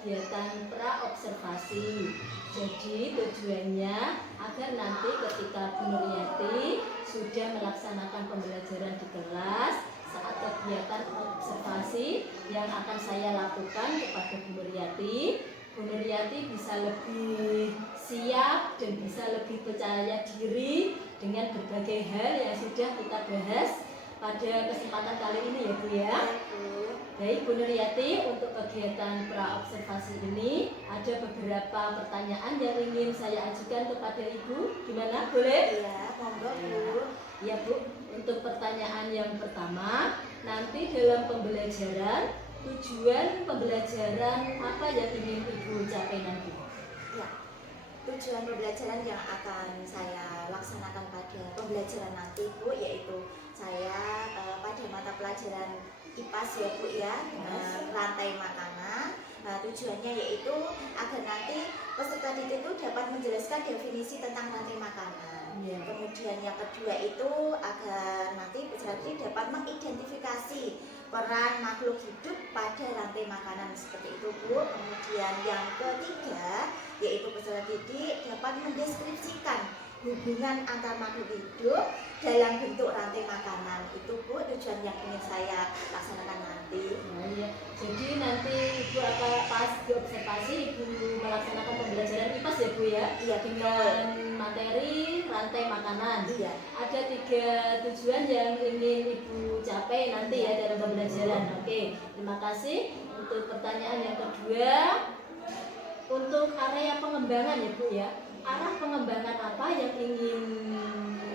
kegiatan pra-observasi. Jadi tujuannya agar nanti ketika Bu Nuryati sudah melaksanakan pembelajaran di kelas, saat kegiatan observasi yang akan saya lakukan kepada Bu Nuryati bisa lebih siap dan bisa lebih percaya diri dengan berbagai hal yang sudah kita bahas pada kesempatan kali ini ya Bu ya. Baik Bu Nuryati, untuk kegiatan pra-observasi ini ada beberapa pertanyaan yang ingin saya ajukan kepada Ibu. Gimana? Boleh? Iya, monggo Bu. Ya Bu, untuk pertanyaan yang pertama, nanti dalam pembelajaran, tujuan pembelajaran apa yang ingin Ibu capai nanti? Ya, tujuan pembelajaran yang akan saya laksanakan pada pembelajaran nanti Bu, yaitu saya pada mata pelajaran IPAS ya Bu ya, rantai makanan. Nah, tujuannya yaitu agar nanti peserta didik itu dapat menjelaskan definisi tentang rantai makanan. Kemudian yang kedua itu agar nanti peserta didik dapat mengidentifikasi peran makhluk hidup pada rantai makanan seperti itu Bu. Kemudian yang ketiga yaitu peserta didik dapat mendeskripsikan hubungan antar makhluk hidup dalam bentuk rantai makanan. Itu Bu tujuan yang ingin saya laksanakan nanti. Nah, ya. Jadi nanti Ibu akan pas di observasi Ibu melaksanakan pembelajaran IPAS ya Bu ya? Iya, dengan materi rantai makanan. Iya. Ada 3 tujuan yang ingin Ibu capai nanti ya dalam pembelajaran. Oke, terima kasih. Untuk pertanyaan yang kedua, untuk area pengembangan ya Bu ya. Arah pengembangan apa yang ingin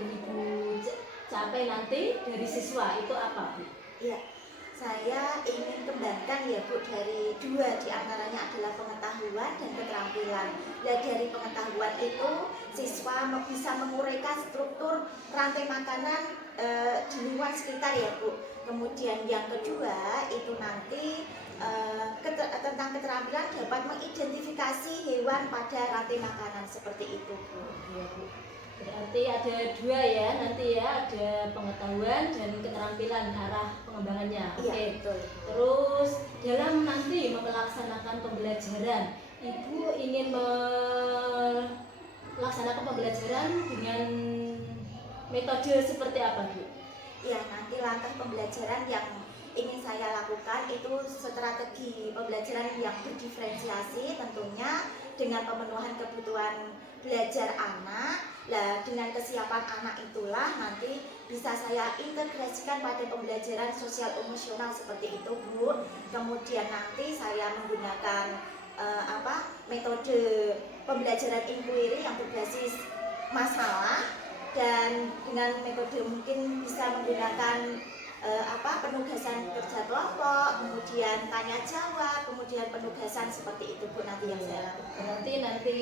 Ibu capai nanti dari siswa itu apa Bu? Iya, saya ingin kembangkan ya Bu, dari 2 diantaranya adalah pengetahuan dan keterampilan. Dan dari pengetahuan itu siswa bisa menguraikan struktur rantai makanan di lingkungan sekitar ya Bu. Kemudian yang kedua itu nanti tentang keterampilan dapat mengidentifikasi hewan pada rantai makanan seperti itu Bu. Ya, Bu. Berarti ada 2 ya nanti ya, ada pengetahuan dan keterampilan arah pengembangannya. Oke. Iya, betul. Terus dalam nanti melaksanakan pembelajaran, Ibu ingin melaksanakan pembelajaran dengan metode seperti apa Bu? Ya, nanti langkah pembelajaran yang ingin saya lakukan itu strategi pembelajaran yang berdiferensiasi tentunya dengan pemenuhan kebutuhan belajar anak. Nah, dengan kesiapan anak itulah nanti bisa saya integrasikan pada pembelajaran sosial emosional seperti itu Bu. Kemudian nanti saya menggunakan metode pembelajaran inquiry yang berbasis masalah, dan dengan metode mungkin bisa menggunakan penugasan kerja kelompok, kemudian tanya jawab, kemudian penugasan seperti itu Bu nanti yang saya lakukan. Berarti nanti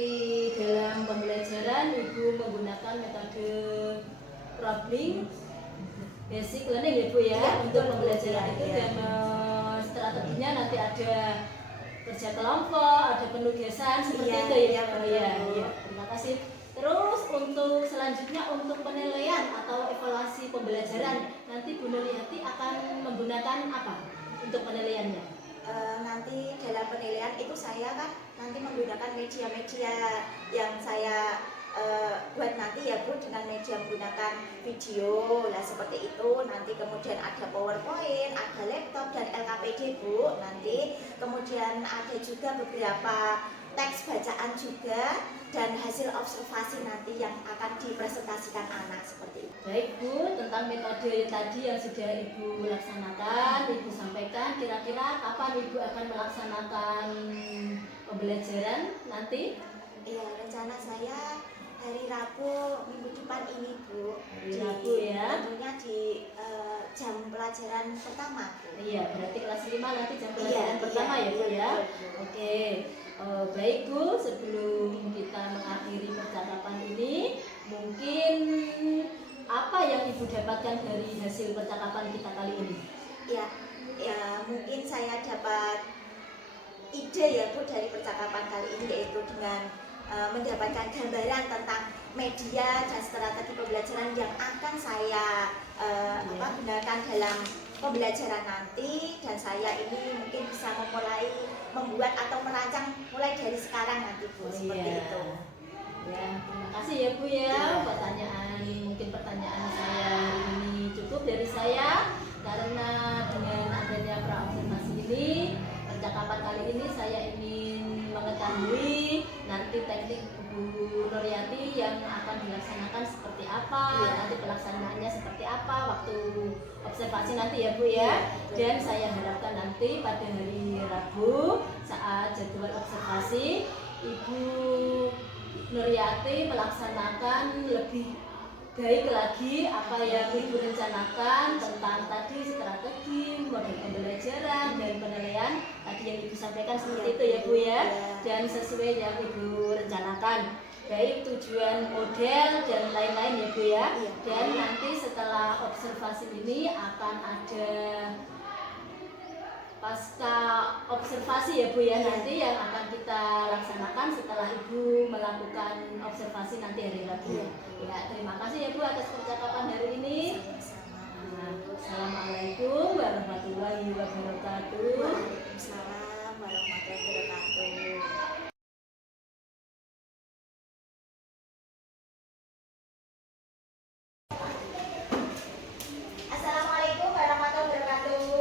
dalam pembelajaran Ibu menggunakan metode problem basic learning ya Bu ya, untuk pembelajaran itu. Dan strateginya nanti ada kerja kelompok, ada penugasan seperti itu ya Bu ya. Terima kasih. Terus untuk selanjutnya untuk penilaian atau evaluasi pembelajaran nanti Bu Nuryati akan menggunakan apa untuk penilaiannya? Nanti dalam penilaian itu saya kan nanti menggunakan media-media yang saya buat nanti ya Bu, dengan media menggunakan video lah seperti itu. Nanti kemudian ada PowerPoint, ada laptop dan LKPD Bu nanti. Kemudian ada juga beberapa teks bacaan juga dan hasil observasi nanti yang akan dipresentasikan anak seperti itu. Baik Bu, tentang metode tadi yang sudah Ibu laksanakan, Ibu sampaikan, kira-kira kapan Ibu akan melaksanakan pembelajaran nanti? Iya, rencana saya hari Rabu minggu depan ini Bu. Hari Rabu ya. Tentunya di jam pelajaran pertama Bu. Iya, berarti kelas 5 nanti jam pelajaran pertama ya Bu ya. Oke. Baik Bu, sebelum kita mengakhiri percakapan ini, mungkin apa yang Ibu dapatkan dari hasil percakapan kita kali ini? Ya, mungkin saya dapat ide ya Bu dari percakapan kali ini, yaitu dengan mendapatkan gambaran tentang media dan strategi pembelajaran yang akan saya gunakan dalam pembelajaran nanti, dan saya ini mungkin bisa memulai membuat atau merancang mulai dari sekarang nanti Bu, seperti itu. Ya, terima kasih ya Bu ya. Mungkin pertanyaan saya hari ini cukup dari saya, karena dengan adanya praobservasi ini, percakapan kali ini saya ingin mengetahui nanti teknik Bu Nuryati yang akan dilaksanakan seperti apa, nanti pelaksanaannya seperti apa waktu observasi nanti ya Bu ya. Dan saya harapkan nanti pada hari Rabu saat jadwal observasi Ibu Nuryati melaksanakan lebih baik lagi apa yang Ibu rencanakan tentang tadi strategi, model pembelajaran dan penilaian tadi yang Ibu sampaikan seperti itu ya Bu ya, dan sesuai yang Ibu rencanakan baik tujuan model dan lain-lain ya Bu ya. Dan nanti setelah observasi ini akan ada pasca observasi ya Bu ya, nanti yang akan kita laksanakan setelah Ibu melakukan observasi nanti hari Rabu ya. Terima kasih ya Bu atas percakapan hari ini. Assalamualaikum warahmatullahi wabarakatuh. Waalaikumsalam warahmatullahi wabarakatuh. Assalamualaikum warahmatullahi wabarakatuh.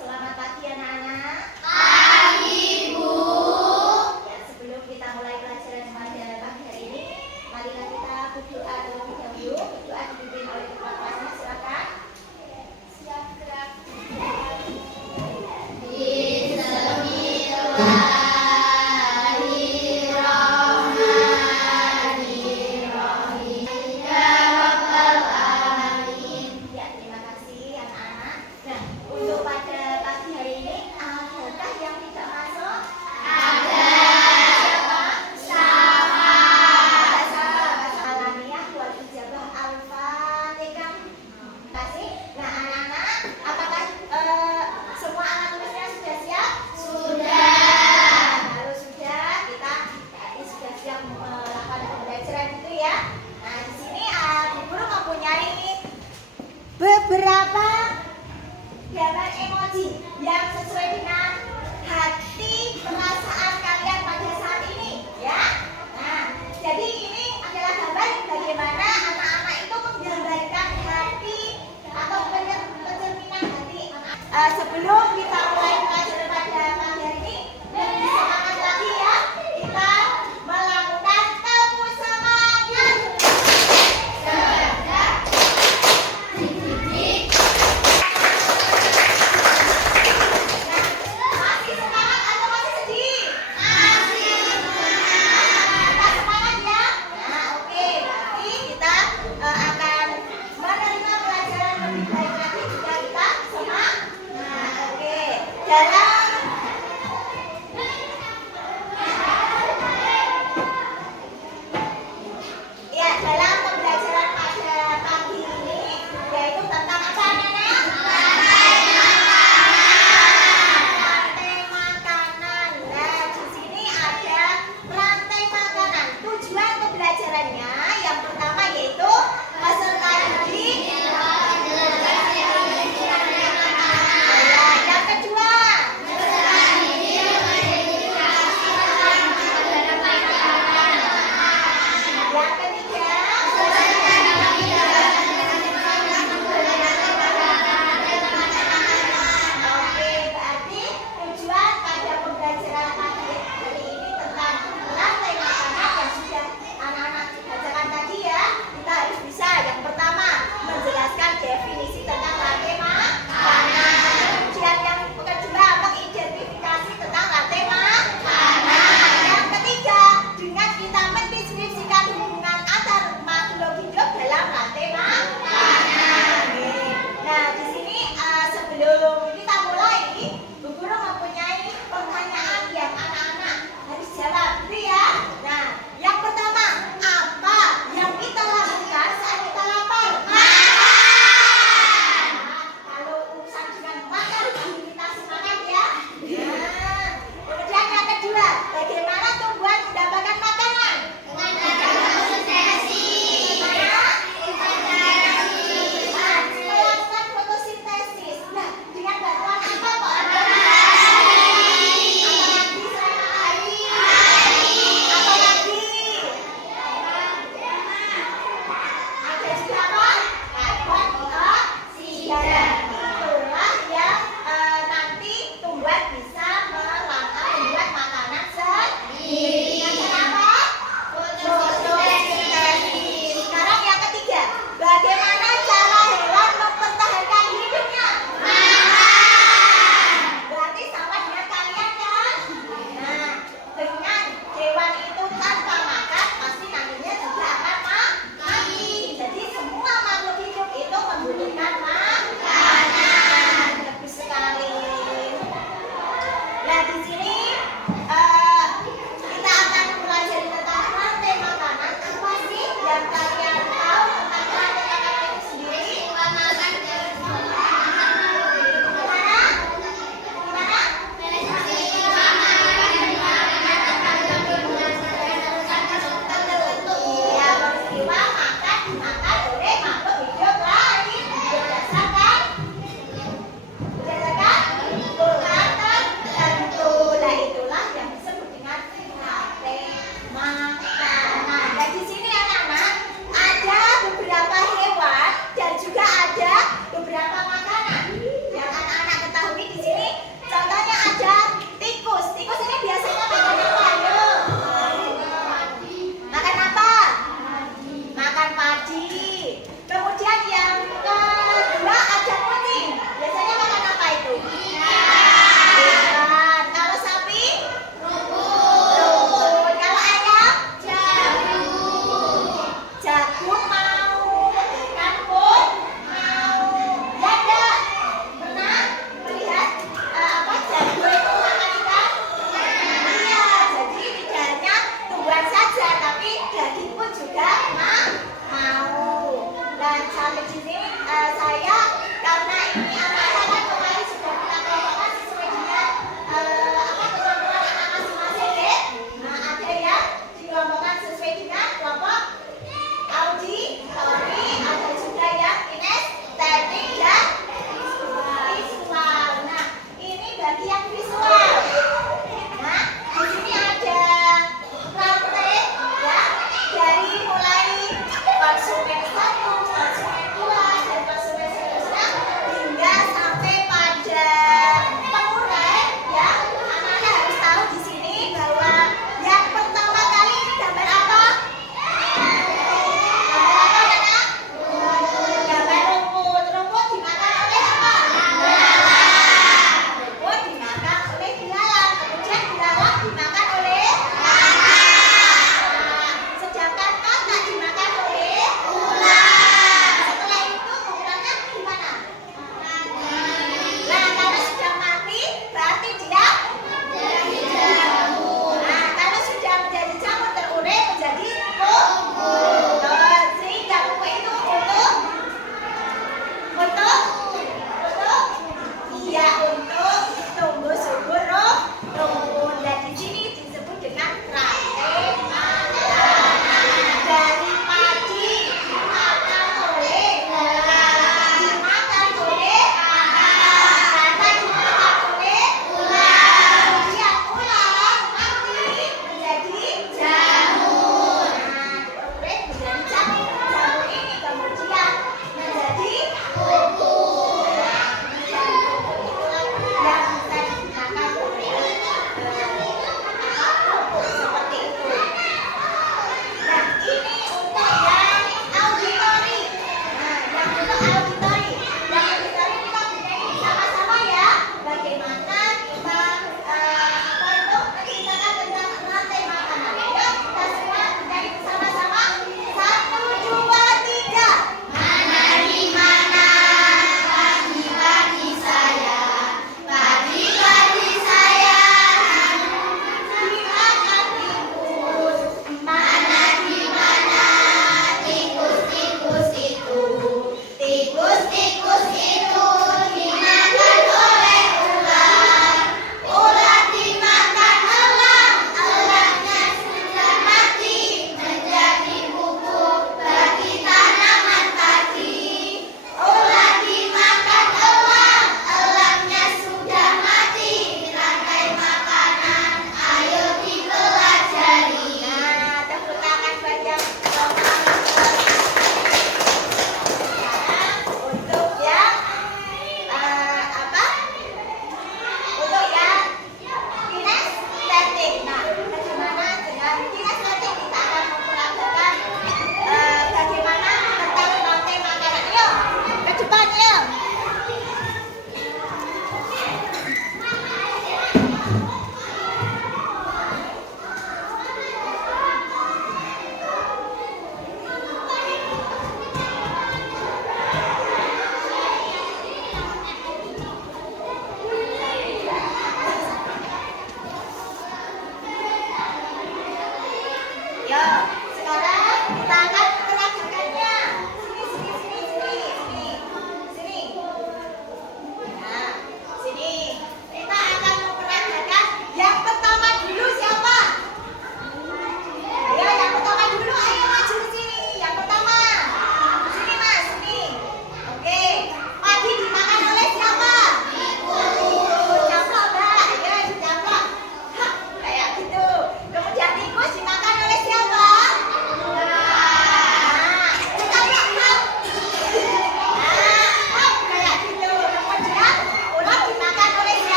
Selamat pagi anak-anak. Ya, sebelum kita mulai pelajaran pada pagi hari ini, marilah kita berdoa terlebih dahulu. Berdoa dipimpin oleh kepala kelasnya, silakan. Siap gerak. Ya, terima kasih anak-anak. Nah, untuk pada pagi hari ini, adakah yang tidak masuk? Ada. Siapa? Alamiah wal ijabah al-fatihah. Terima kasih. Nah, anak-anak, apakah semua alat tulisnya sudah siap? Sudah. Kalau sudah, kita sudah siap melakukan pembelajaran itu ya. Nah, di sini Bu Guru mempunyai beberapa gambar emoji yang sesuai dengan hati perasaan kalian pada saat ini ya. Nah, jadi ini adalah gambar bagaimana anak-anak itu menggambarkan hati atau pencerminan hati anak. Sebelum kita mulai pelajaran pada pagi hari ini, lebih semangat lagi ya, kita melakukan tepuk semangat. Masih semangat atau masih sedih? Masih semangat. Kita semangat ya. Nah, oke. Berarti kita akan menerima pelajaran lebih baik lagi jika kita semangat. Nah, oke. Dalam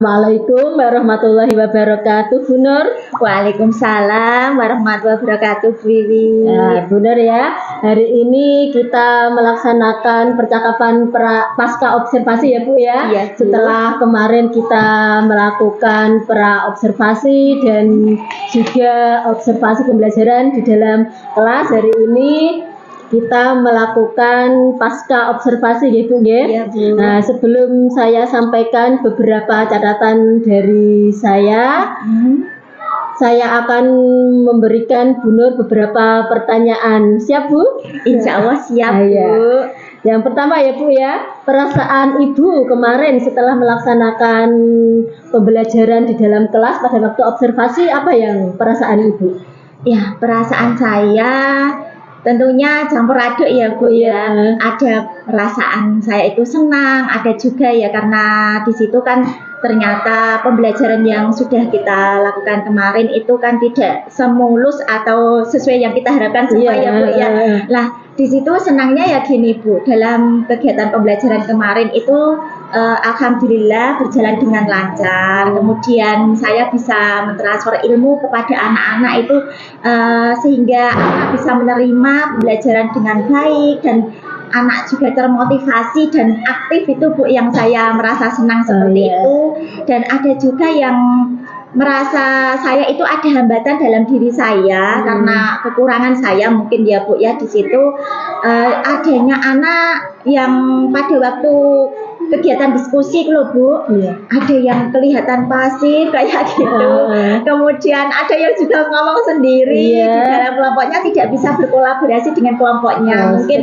Assalamualaikum warahmatullahi wabarakatuh, Bu Nur. Waalaikumsalam warahmatullahi wabarakatuh, Bu Wiwi. Nah, Bu Nur ya, hari ini kita melaksanakan percakapan pasca observasi ya Bu ya. Iya, Bu. Setelah kemarin kita melakukan pra observasi dan juga observasi pembelajaran di dalam kelas, hari ini kita melakukan pasca observasi ya Bu ya. Iya, Bu. Nah, sebelum saya sampaikan beberapa catatan dari saya akan memberikan Bu Nur beberapa pertanyaan. Siap Bu? Insya Allah siap, Iya. Bu. Yang pertama ya Bu ya, perasaan Ibu kemarin setelah melaksanakan pembelajaran di dalam kelas pada waktu observasi, apa yang perasaan Ibu? Ya, perasaan saya tentunya campur aduk ya, Bu ya. Ada perasaan saya itu senang, ada juga ya karena di situ kan ternyata pembelajaran yang sudah kita lakukan kemarin itu kan tidak semulus atau sesuai yang kita harapkan semua ya, Bu ya. Nah, di situ senangnya ya gini, Bu, dalam kegiatan pembelajaran kemarin itu alhamdulillah berjalan dengan lancar. Kemudian saya bisa mentransfer ilmu kepada anak-anak itu sehingga anak bisa menerima pembelajaran dengan baik dan anak juga termotivasi dan aktif itu, Bu, yang saya merasa senang seperti itu. Dan ada juga yang merasa saya itu ada hambatan dalam diri saya karena kekurangan saya mungkin ya, Bu ya. Di situ adanya anak yang pada waktu kegiatan diskusi loh, Bu, ada yang kelihatan pasif kayak gitu. Kemudian ada yang juga ngomong sendiri di dalam kelompoknya, tidak bisa berkolaborasi dengan kelompoknya. Mungkin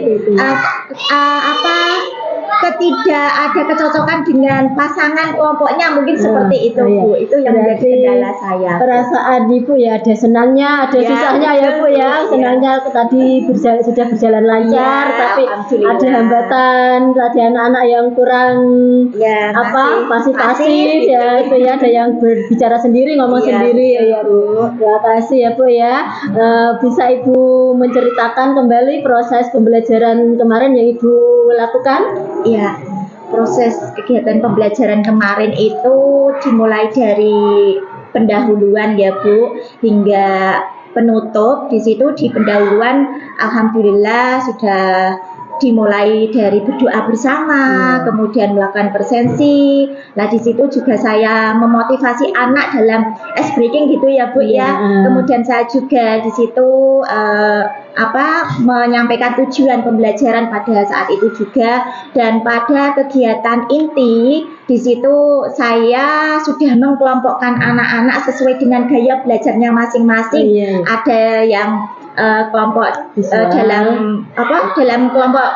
ketidak ada kecocokan dengan pasangan kelompoknya, mungkin seperti itu, Bu. Itu yang menjadi kendala saya. Perasaan Ibu ya ada senangnya, ada susahnya ya Bu ya. Senangnya tadi sudah berjalan lancar, tapi ada hambatan, tadi anak-anak yang kurang masih pasif ya, itu ya, ada yang berbicara sendiri, ngomong sendiri ya Bu. Terima kasih ya Bu ya. Bisa Ibu menceritakan kembali proses pembelajaran kemarin yang Ibu lakukan? Iya, proses kegiatan pembelajaran kemarin itu dimulai dari pendahuluan ya, Bu, hingga penutup. Di situ di pendahuluan alhamdulillah sudah dimulai dari berdoa bersama, kemudian melakukan presensi. Nah, di situ juga saya memotivasi anak dalam ice breaking gitu ya, Bu ya. Kemudian saya juga di situ menyampaikan tujuan pembelajaran pada saat itu juga. Dan pada kegiatan inti di situ saya sudah mengkelompokkan anak-anak sesuai dengan gaya belajarnya masing-masing. Ada yang kelompok dalam kelompok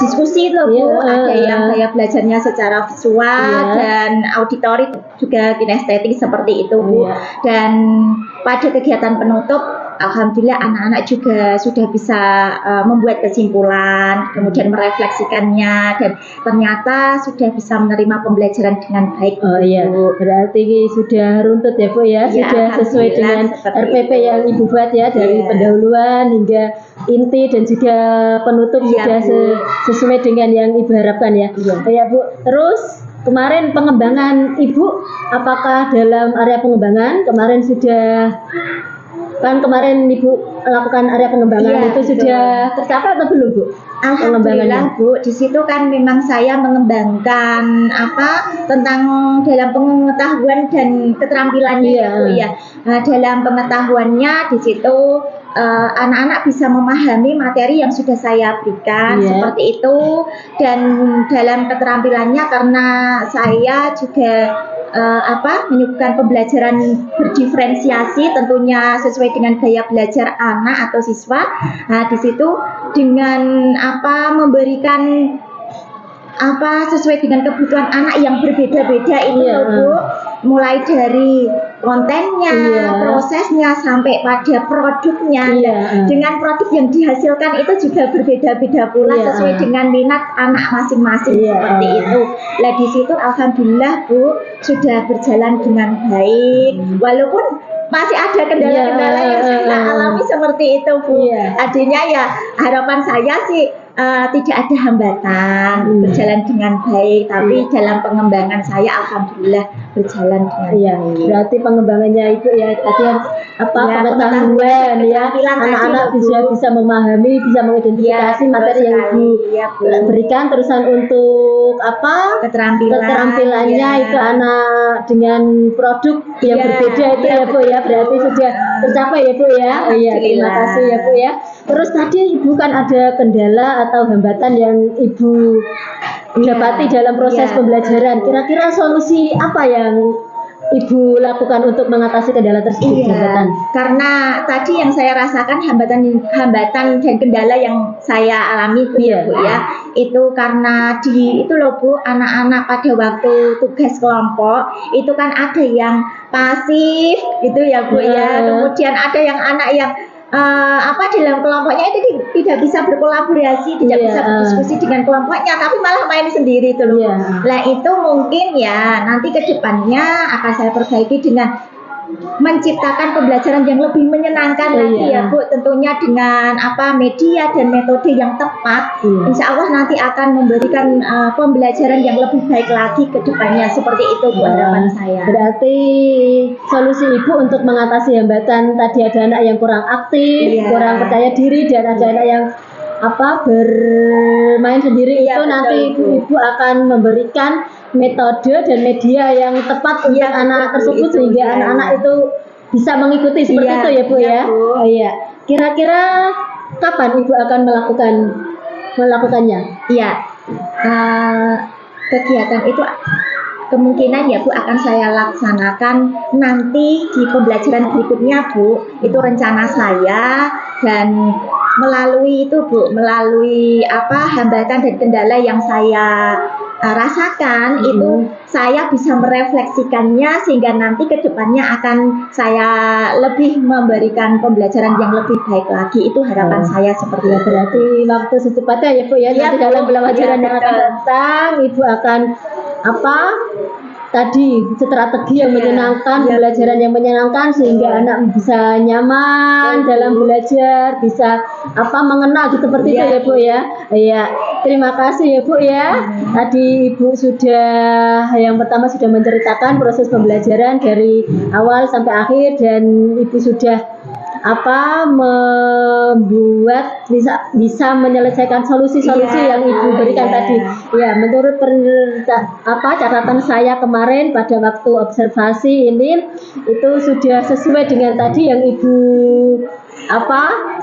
diskusi itu, Bu. Ada yang gaya belajarnya secara visual dan auditori juga kinestetik seperti itu, Bu. Dan pada kegiatan penutup alhamdulillah anak-anak juga sudah bisa membuat kesimpulan, kemudian merefleksikannya, dan ternyata sudah bisa menerima pembelajaran dengan baik. Bu. Berarti sudah runtut ya Bu ya, sudah sesuai dengan RPP yang Ibu buat ya, dari pendahuluan hingga inti dan juga penutup sudah sesuai dengan yang Ibu harapkan ya. Ya Bu. Terus kemarin pengembangan Ibu, apakah dalam area pengembangan kemarin sudah, kan kemarin Ibu lakukan area pengembangan itu sudah tercapai atau belum Bu? Alhamdulillah, Bu. Di situ kan memang saya mengembangkan tentang dalam pengetahuan dan keterampilannya ya, Bu ya. Nah, dalam pengetahuannya di situ anak-anak bisa memahami materi yang sudah saya berikan seperti itu. Dan dalam keterampilannya karena saya juga menyuguhkan pembelajaran berdiferensiasi, tentunya sesuai dengan gaya belajar anak atau siswa. Nah, di situ dengan memberikan sesuai dengan kebutuhan anak yang berbeda-beda itu loh, Bu. Mulai dari kontennya, prosesnya sampai pada produknya. Dengan produk yang dihasilkan itu juga berbeda-beda pula sesuai dengan minat anak masing-masing seperti itu. Nah, di situ alhamdulillah, Bu, sudah berjalan dengan baik. Walaupun masih ada kendala-kendala yang kita alami seperti itu, Bu. Artinya ya harapan saya sih tidak ada hambatan, berjalan dengan baik, tapi dalam pengembangan saya alhamdulillah berjalan dengan baik. Berarti pengembangannya Ibu ya tadi pengetahuan ya, anak-anak bisa memahami, bisa mengidentifikasi materi yang Ibu berikan, terusan untuk keterampilannya itu anak dengan produk yang berbeda itu ya Bu ya, berarti sudah tercapai ya Bu ya. Iya, terima kasih ya Bu ya. Terus tadi Ibu kan ada kendala atau hambatan yang Ibu dapati dalam proses pembelajaran. Kira-kira solusi apa yang Ibu lakukan untuk mengatasi kendala tersebut? Karena tadi yang saya rasakan hambatan dan kendala yang saya alami Bu ya, itu karena itu loh Bu, anak-anak pada waktu tugas kelompok itu kan ada yang pasif gitu ya Bu ya, kemudian ada yang anak yang dalam kelompoknya itu tidak bisa berkolaborasi, tidak bisa berdiskusi dengan kelompoknya, tapi malah main sendiri itu loh. Nah itu mungkin ya nanti ke depannya akan saya perbaiki dengan menciptakan pembelajaran yang lebih menyenangkan lagi ya Bu, tentunya dengan media dan metode yang tepat. Insya Allah nanti akan memberikan pembelajaran yang lebih baik lagi ke depannya, seperti itu Bu harapan saya. Berarti solusi Ibu untuk mengatasi hambatan tadi ada anak yang kurang aktif, kurang percaya diri, dan ada anak yang bermain sendiri, itu nanti Ibu akan memberikan metode dan media yang tepat untuk anak tersebut sehingga anak-anak itu bisa mengikuti seperti itu ya Bu ya. Iya. Kira-kira kapan Ibu akan melakukannya? Iya. Kegiatan itu kemungkinan ya Bu akan saya laksanakan nanti di pembelajaran berikutnya Bu. Itu rencana saya, dan melalui itu Bu, melalui hambatan dan kendala yang saya rasakan itu saya bisa merefleksikannya sehingga nanti ke depannya akan saya lebih memberikan pembelajaran yang lebih baik lagi. Itu harapan saya seperti itu. Berarti waktu secepatnya ya Bu ya, nanti dalam pembelajaran yang akan datang Ibu akan tadi strategi yang menyenangkan, pembelajaran yang menyenangkan sehingga anak bisa nyaman dalam belajar, bisa mengenal seperti itu ya Bu ya. Iya, terima kasih ya Bu ya. Tadi Ibu yang pertama sudah menceritakan proses pembelajaran dari awal sampai akhir, dan Ibu sudah membuat bisa menyelesaikan solusi-solusi yang Ibu berikan tadi. Ya, menurut catatan saya kemarin pada waktu observasi ini itu sudah sesuai dengan tadi yang Ibu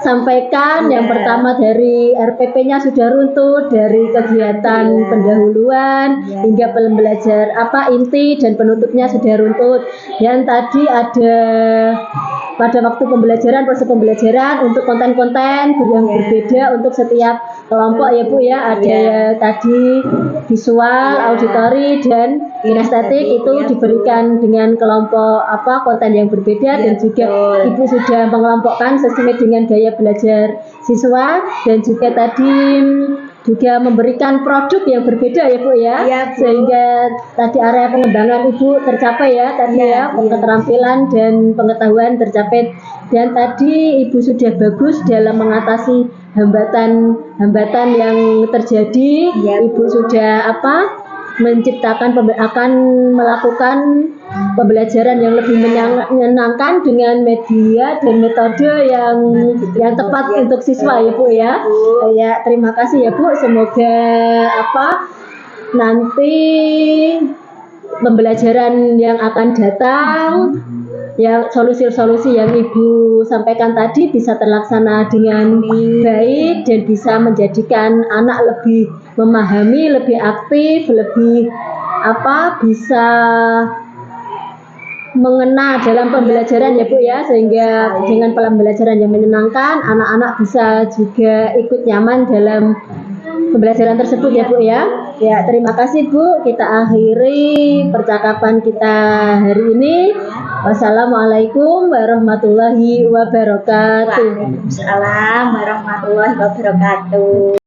sampaikan. Yang pertama dari RPP-nya sudah runtuh, dari kegiatan pendahuluan hingga pembelajar inti dan penutupnya sudah runtuh. Dan tadi ada pada waktu pembelajaran, proses pembelajaran untuk konten-konten yang berbeda untuk setiap kelompok ya Bu ya. Ada tadi visual, auditori, dan kinestetik itu diberikan dengan kelompok konten yang berbeda, dan juga Ibu sudah mengelompokkan sesuai dengan gaya belajar siswa, dan juga tadi juga memberikan produk yang berbeda ya Bu ya. Sehingga tadi area pengembangan Ibu tercapai ya tadi keterampilan dan pengetahuan tercapai, dan tadi Ibu sudah bagus dalam mengatasi hambatan yang terjadi. Ibu sudah akan melakukan pembelajaran yang lebih menyenangkan dengan media dan metode yang tepat untuk siswa ya Bu ya. Ya, terima kasih ya Bu. Semoga nanti pembelajaran yang akan datang, yang solusi-solusi yang Ibu sampaikan tadi bisa terlaksana dengan baik dan bisa menjadikan anak lebih memahami, lebih aktif, lebih bisa mengena dalam pembelajaran ya Bu ya, sehingga dengan pembelajaran yang menyenangkan anak-anak bisa juga ikut nyaman dalam pembelajaran tersebut ya Bu ya. Ya, terima kasih Bu. Kita akhiri percakapan kita hari ini. Wassalamualaikum warahmatullahi wabarakatuh. Waalaikumsalam warahmatullahi wabarakatuh.